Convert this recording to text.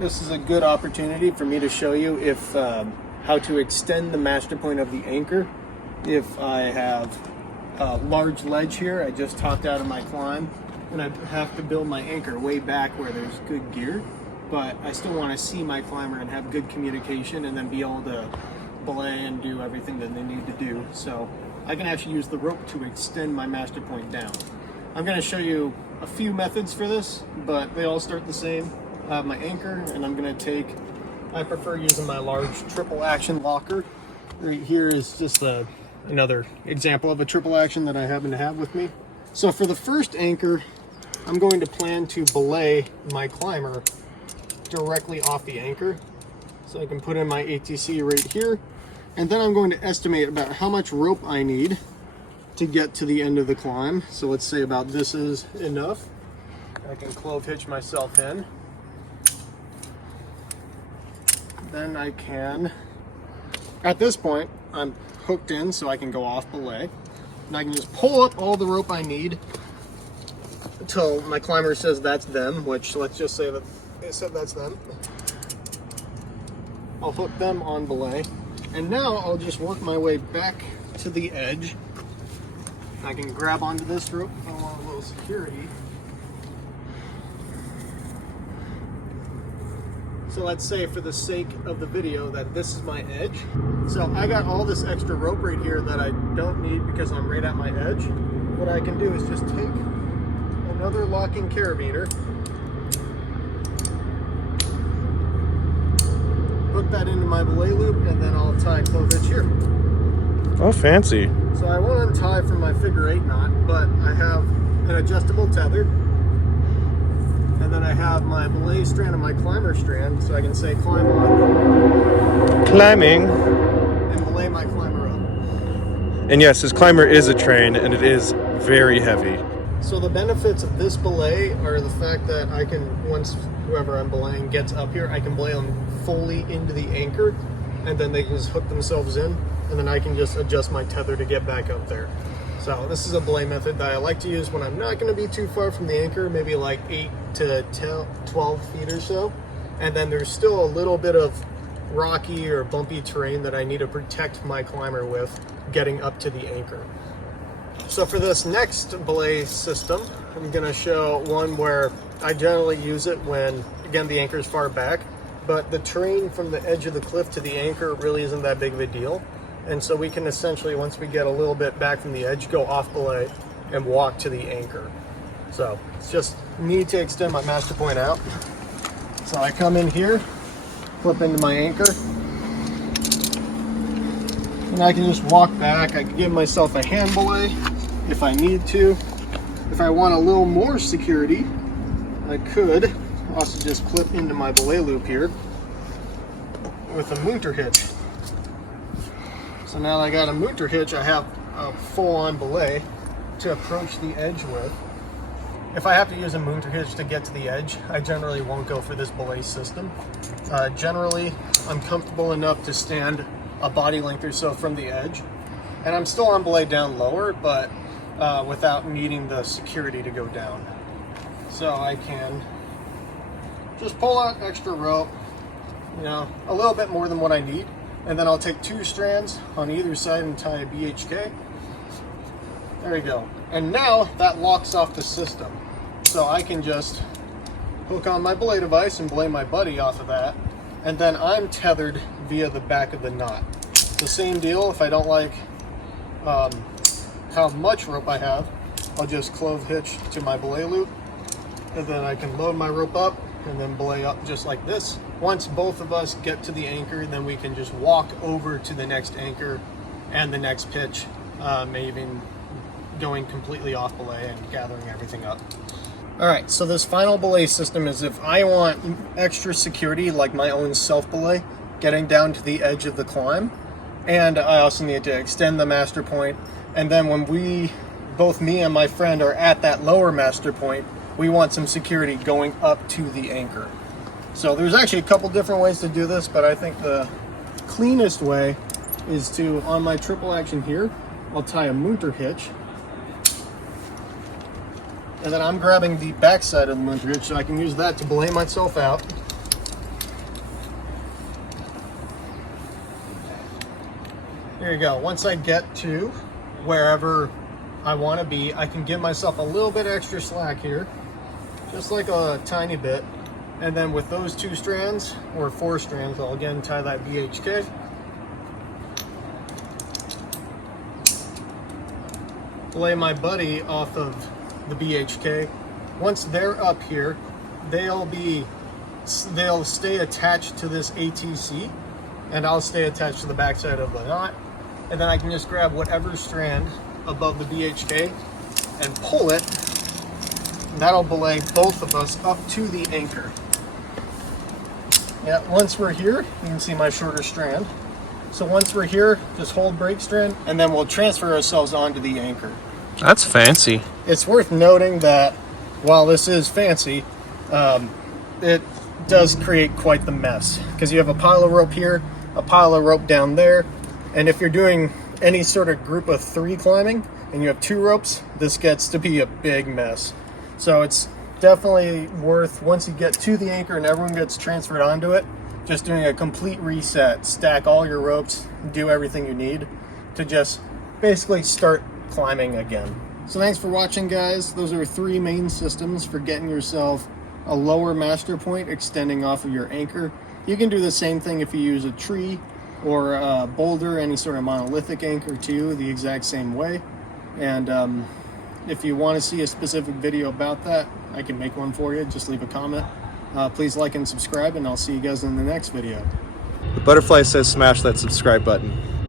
This is a good opportunity for me to show you if how to extend the master point of the anchor. If I have a large ledge here, I just topped out of my climb, and I have to build my anchor way back where there's good gear, but I still want to see my climber and have good communication and then be able to belay and do everything that they need to do. So I can actually use the rope to extend my master point down. I'm going to show you a few methods for this, but they all start the same. I have my anchor, and I'm going to I prefer using my large triple action locker. Right here is just another example of a triple action that I happen to have with me. So for the first anchor, I'm going to plan to belay my climber directly off the anchor. So I can put in my ATC right here, and then I'm going to estimate about how much rope I need to get to the end of the climb. So let's say about this is enough. I can clove hitch myself in. Then I can, at this point, I'm hooked in so I can go off belay. And I can just pull up all the rope I need until my climber says that's them, which let's just say that it said that's them. I'll hook them on belay. And now I'll just work my way back to the edge. I can grab onto this rope if I want a little security. So let's say for the sake of the video that this is my edge. So I got all this extra rope right here that I don't need because I'm right at my edge. What I can do is just take another locking carabiner, hook that into my belay loop, and then I'll tie clove hitch here. Oh, fancy. So I won't untie from my figure 8 knot, but I have an adjustable tether. And then I have my belay strand and my climber strand, so I can say climb on. Climbing. And belay my climber up. And yes, his climber is a train, and it is very heavy. So the benefits of this belay are the fact that I can, once whoever I'm belaying gets up here, I can belay them fully into the anchor, and then they can just hook themselves in, and then I can just adjust my tether to get back up there. So this is a belay method that I like to use when I'm not going to be too far from the anchor, maybe like 8 to 12 feet or so. And then there's still a little bit of rocky or bumpy terrain that I need to protect my climber with getting up to the anchor. So for this next belay system, I'm going to show one where I generally use it when, again, the anchor is far back, but the terrain from the edge of the cliff to the anchor really isn't that big of a deal. And so we can essentially, once we get a little bit back from the edge, go off belay and walk to the anchor. So it's just need to extend my master point out. So I come in here, flip into my anchor, and I can just walk back. I can give myself a hand belay if I need to. If I want a little more security, I could also just clip into my belay loop here with a mounter hitch. So now that I got a mounter hitch, I have a full-on belay to approach the edge with. If I have to use a mounter hitch to get to the edge, I generally won't go for this belay system. Generally, I'm comfortable enough to stand a body length or so from the edge, and I'm still on belay down lower, but without needing the security to go down. So I can just pull out extra rope, a little bit more than what I need. And then I'll take 2 strands on either side and tie a BHK. There we go. And now that locks off the system. So I can just hook on my belay device and belay my buddy off of that. And then I'm tethered via the back of the knot. The same deal, if I don't like how much rope I have, I'll just clove hitch to my belay loop. And then I can load my rope up and then belay up just like this. Once both of us get to the anchor, then we can just walk over to the next anchor and the next pitch, even going completely off belay and gathering everything up. All right, so this final belay system is if I want extra security, like my own self belay, getting down to the edge of the climb, and I also need to extend the master point, and then when both me and my friend are at that lower master point, we want some security going up to the anchor. So there's actually a couple different ways to do this, but I think the cleanest way is to, on my triple action here, I'll tie a mounter hitch. And then I'm grabbing the back side of the mounter hitch so I can use that to belay myself out. There you go. Once I get to wherever I want to be, I can give myself a little bit extra slack here, just like a tiny bit. And then with those 2 strands, or 4 strands, I'll again tie that BHK. Lay my buddy off of the BHK. Once they're up here, they'll stay attached to this ATC, and I'll stay attached to the backside of the knot. And then I can just grab whatever strand above the BHK and pull it. And that'll belay both of us up to the anchor. Yeah, once we're here, you can see my shorter strand. So once we're here, just hold brake strand, and then we'll transfer ourselves onto the anchor. That's fancy. It's worth noting that while this is fancy, it does create quite the mess, because you have a pile of rope here, a pile of rope down there, and if you're doing any sort of group of 3 climbing and you have 2 ropes, this gets to be a big mess. So it's definitely worth, once you get to the anchor and everyone gets transferred onto it, just doing a complete reset, stack all your ropes, do everything you need to just basically start climbing again. So thanks for watching, guys. Those are 3 main systems for getting yourself a lower master point extending off of your anchor. You can do the same thing if you use a tree or a boulder, any sort of monolithic anchor too, the exact same way. And if you want to see a specific video about that, I can make one for you. Just leave a comment. Please like and subscribe, and I'll see you guys in the next video. The butterfly says smash that subscribe button.